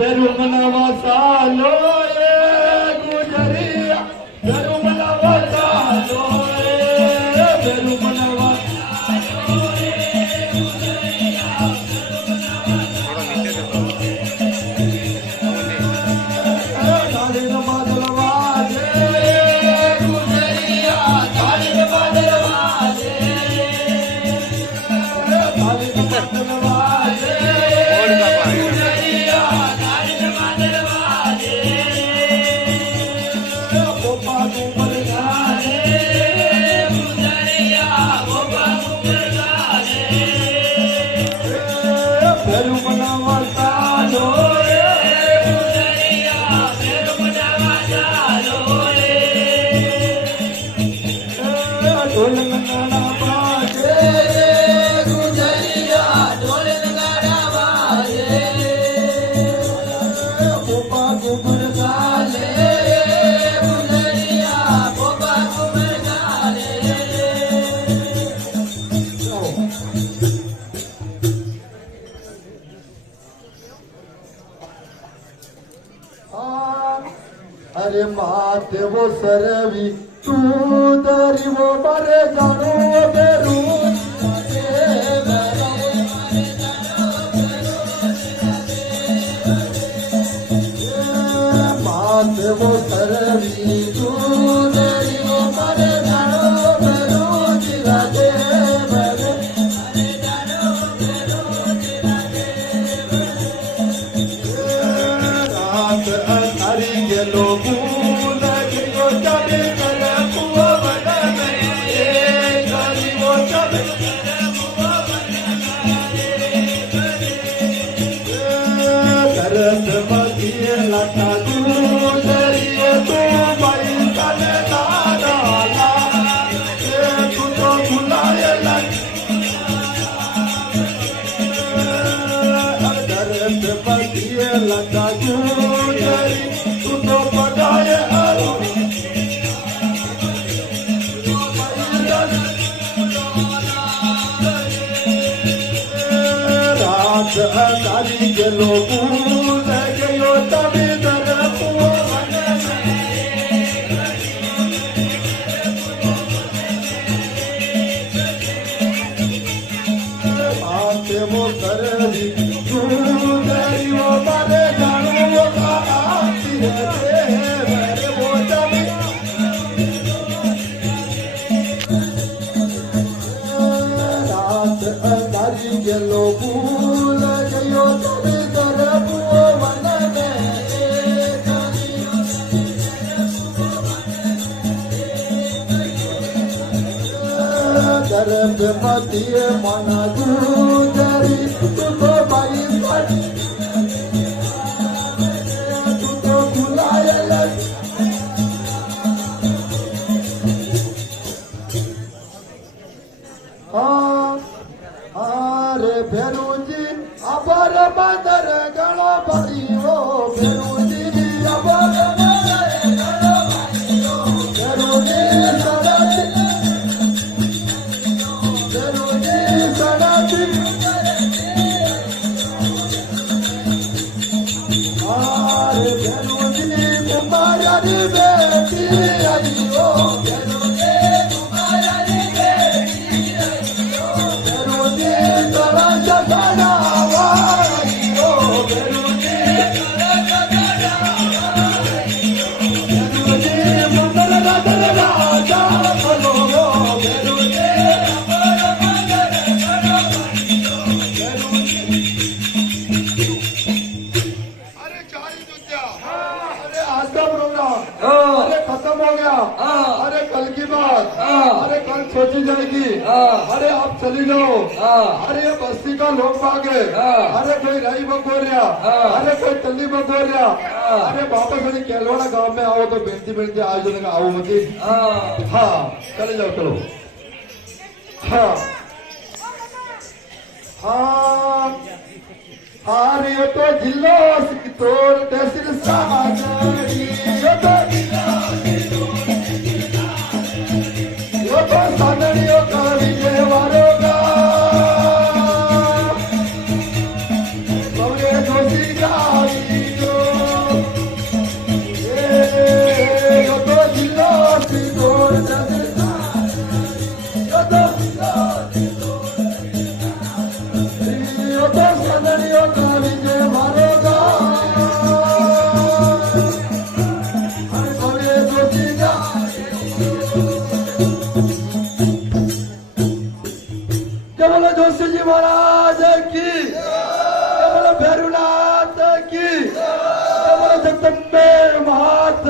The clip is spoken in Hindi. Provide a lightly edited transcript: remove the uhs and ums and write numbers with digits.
પેરું મનાવા સાલો એ ગુજરિયા પેરું મનાવા સાલો એ પેરું મનાવા अरे माते वो सरवी तू दरी वो बरे जानो बेरू माते वो सरवी तू दरी वो बरे जानो बेरू जिला दे रात अंधारी के लोगों हजारी के लोगों गयो तभी आते वो करवी तू दरी वो बारे जानो वो आती है वो तभी रात हजारी के लोगों मती मना गुजरी तू तो भाई तू तो बुलाए अरे फेरू जी अबर बदर गणो भरी हो फेरू जी अबर बदर गणो भरी हो फेरू जी अरे कल की बात अरे कल सोची जाएगी अरे आप चली जाओ अरे ये बस्ती का लोग भागे अरे कोई राई बगोरिया अरे कोई तल्ली बगोरिया अरे वापस अभी केलवाड़ा गांव में आओ तो बेनती बेनती आज का आओ मत हाँ चले जाओ चलो हाँ हाँ अरे ये तो जिलो तोड़ तहसील सागरी ये तो सागरियों का विजय वालों का जोशी जाई नरसिंह जी महाराज की, जय बोलो भैरवनाथ की, जय बोलो जगदम्बे मात